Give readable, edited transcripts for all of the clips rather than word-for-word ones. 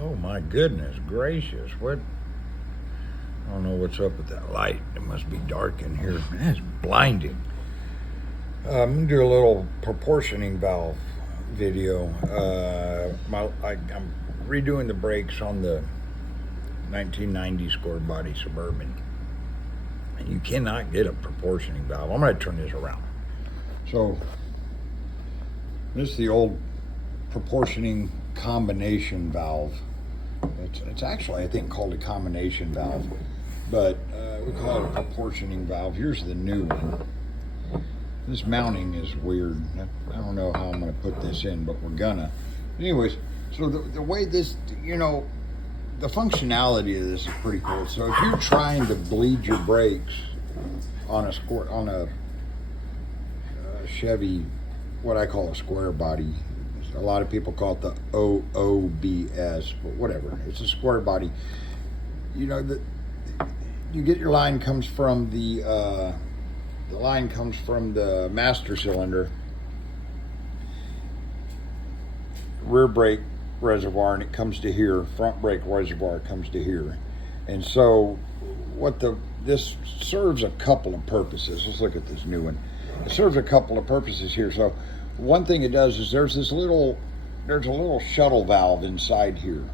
Oh my goodness gracious, what? I don't know what's up with that light. It must be dark in here. Man, it's blinding. I'm going to do a little proportioning valve video. I'm redoing the brakes on the 1990 square body Suburban. And you cannot get a proportioning valve. I'm going to turn this around. So, this is the old proportioning combination valve. It's actually, I think, called a combination valve, but we call it a proportioning valve. Here's the new one. This mounting is weird. I don't know how I'm going to put this in, but we're gonna. Anyways, so the way this, the functionality of this is pretty cool. So if you're trying to bleed your brakes on a Chevy, what I call a square body. A lot of people call it the OOBS, but whatever. It's a square body. You get your line comes from the master cylinder, rear brake reservoir, and it comes to here. Front brake reservoir comes to here. And so this serves a couple of purposes. Let's look at this new one. It serves a couple of purposes here. So one thing it does is there's a little shuttle valve inside here.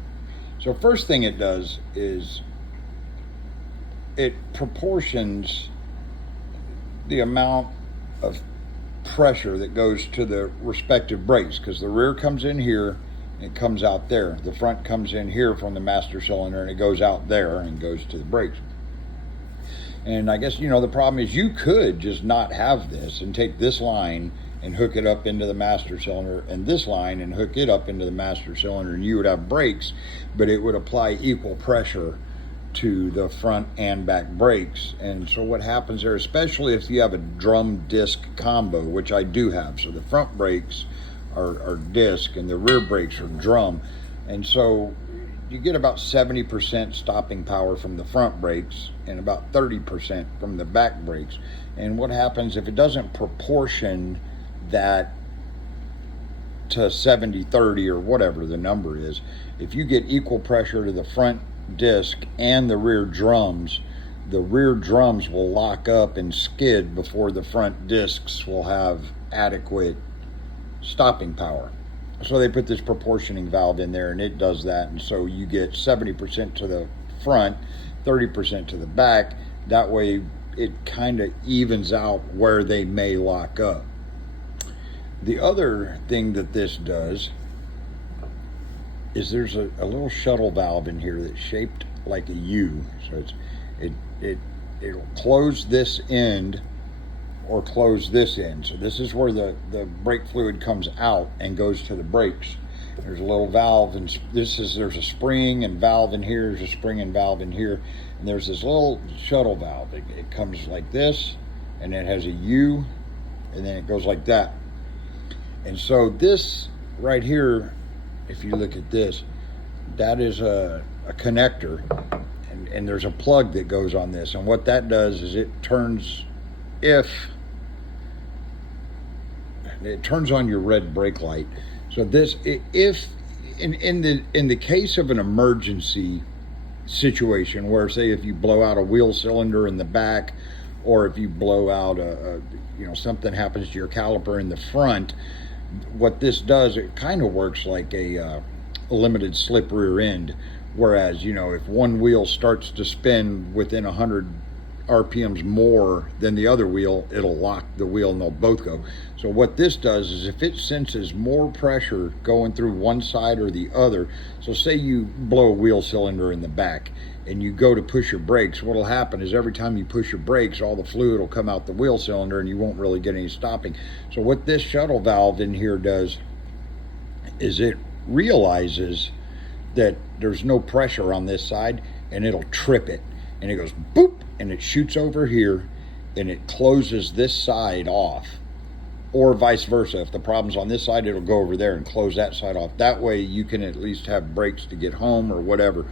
So first thing it does is it proportions the amount of pressure that goes to the respective brakes, because the rear comes in here and it comes out there. The front comes in here from the master cylinder and it goes out there and goes to the brakes. And I guess, the problem is you could just not have this and take this line and hook it up into the master cylinder, and this line and hook it up into the master cylinder, and you would have brakes, but it would apply equal pressure to the front and back brakes. And so what happens there, especially if you have a drum disc combo, which I do have, so the front brakes are disc and the rear brakes are drum, and so you get about 70% stopping power from the front brakes and about 30% from the back brakes. And what happens if it doesn't proportion that to 70-30 or whatever the number is, if you get equal pressure to the front disc and the rear drums will lock up and skid before the front discs will have adequate stopping power. So they put this proportioning valve in there and it does that, and so you get 70% to the front, 30% to the back. That way it kind of evens out where they may lock up. The other thing that this does is there's a little shuttle valve in here that's shaped like a U. So it'll close this end or close this end. So this is where the brake fluid comes out and goes to the brakes. There's a little valve, and there's a spring and valve in here. There's a spring and valve in here, and there's this little shuttle valve. It comes like this, and it has a U, and then it goes like that. And so this right here, if you look at this, that is a connector, and there's a plug that goes on this. And what that does is it turns on your red brake light. So this, if in the case of an emergency situation where, say, if you blow out a wheel cylinder in the back, or if you blow out something happens to your caliper in the front, what this does, it kind of works like a limited slip rear end. Whereas, if one wheel starts to spin within 100 RPMs more than the other wheel, it'll lock the wheel and they'll both go. So what this does is if it senses more pressure going through one side or the other, so say you blow a wheel cylinder in the back and you go to push your brakes, what'll happen is every time you push your brakes, all the fluid will come out the wheel cylinder and you won't really get any stopping. So what this shuttle valve in here does is it realizes that there's no pressure on this side, and it'll trip it, and it goes boop, and it shoots over here and it closes this side off, or vice versa. If the problem's on this side, it'll go over there and close that side off. That way you can at least have brakes to get home or whatever.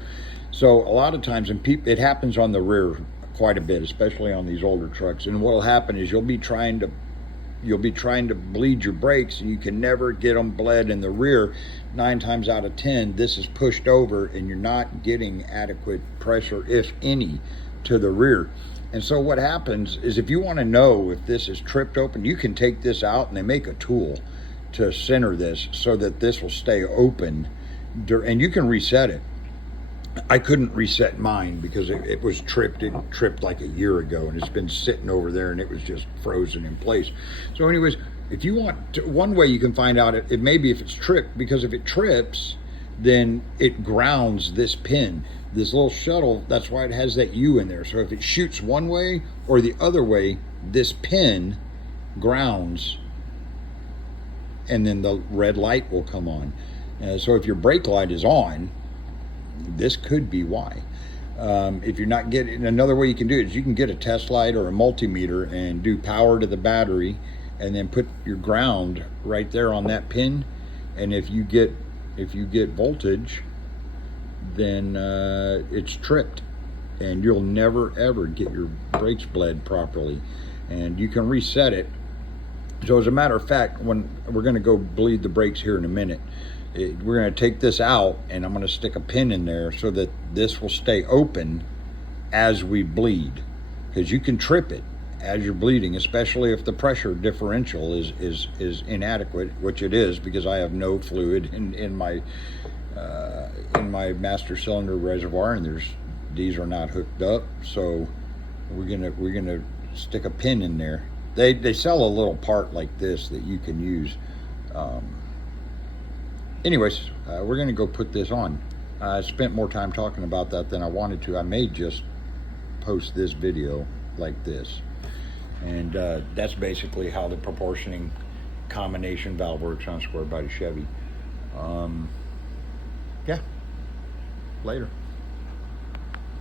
So a lot of times, and it happens on the rear quite a bit, especially on these older trucks, and what'll happen is you'll be trying to you'll be trying to bleed your brakes and you can never get them bled in the rear. 9 times out of 10, this is pushed over and you're not getting adequate pressure, if any, to the rear. And so what happens is, if you want to know if this is tripped open, you can take this out and they make a tool to center this so that this will stay open, and you can reset it. I couldn't reset mine because it was tripped. It tripped like a year ago, and it's been sitting over there, and it was just frozen in place. So anyways, if you want to, one way you can find out it may be if it's tripped, because if it trips, then it grounds this pin. This little shuttle, that's why it has that U in there. So if it shoots one way or the other way, this pin grounds, and then the red light will come on. So if your brake light is on, this could be why. If you're not getting, another way you can do it is you can get a test light or a multimeter and do power to the battery, and then put your ground right there on that pin. And if you get voltage, then it's tripped, and you'll never ever get your brakes bled properly. And you can reset it. So as a matter of fact, when we're going to go bleed the brakes here in a minute, we're going to take this out, and I'm going to stick a pin in there so that this will stay open as we bleed, because you can trip it as you're bleeding, especially if the pressure differential is inadequate, which it is, because I have no fluid in my master cylinder reservoir, and these are not hooked up. So we're gonna stick a pin in there. They sell a little part like this that you can use. Anyways, we're going to go put this on. I spent more time talking about that than I wanted to. I may just post this video like this. And that's basically how the proportioning combination valve works on a square body Chevy. Yeah, later.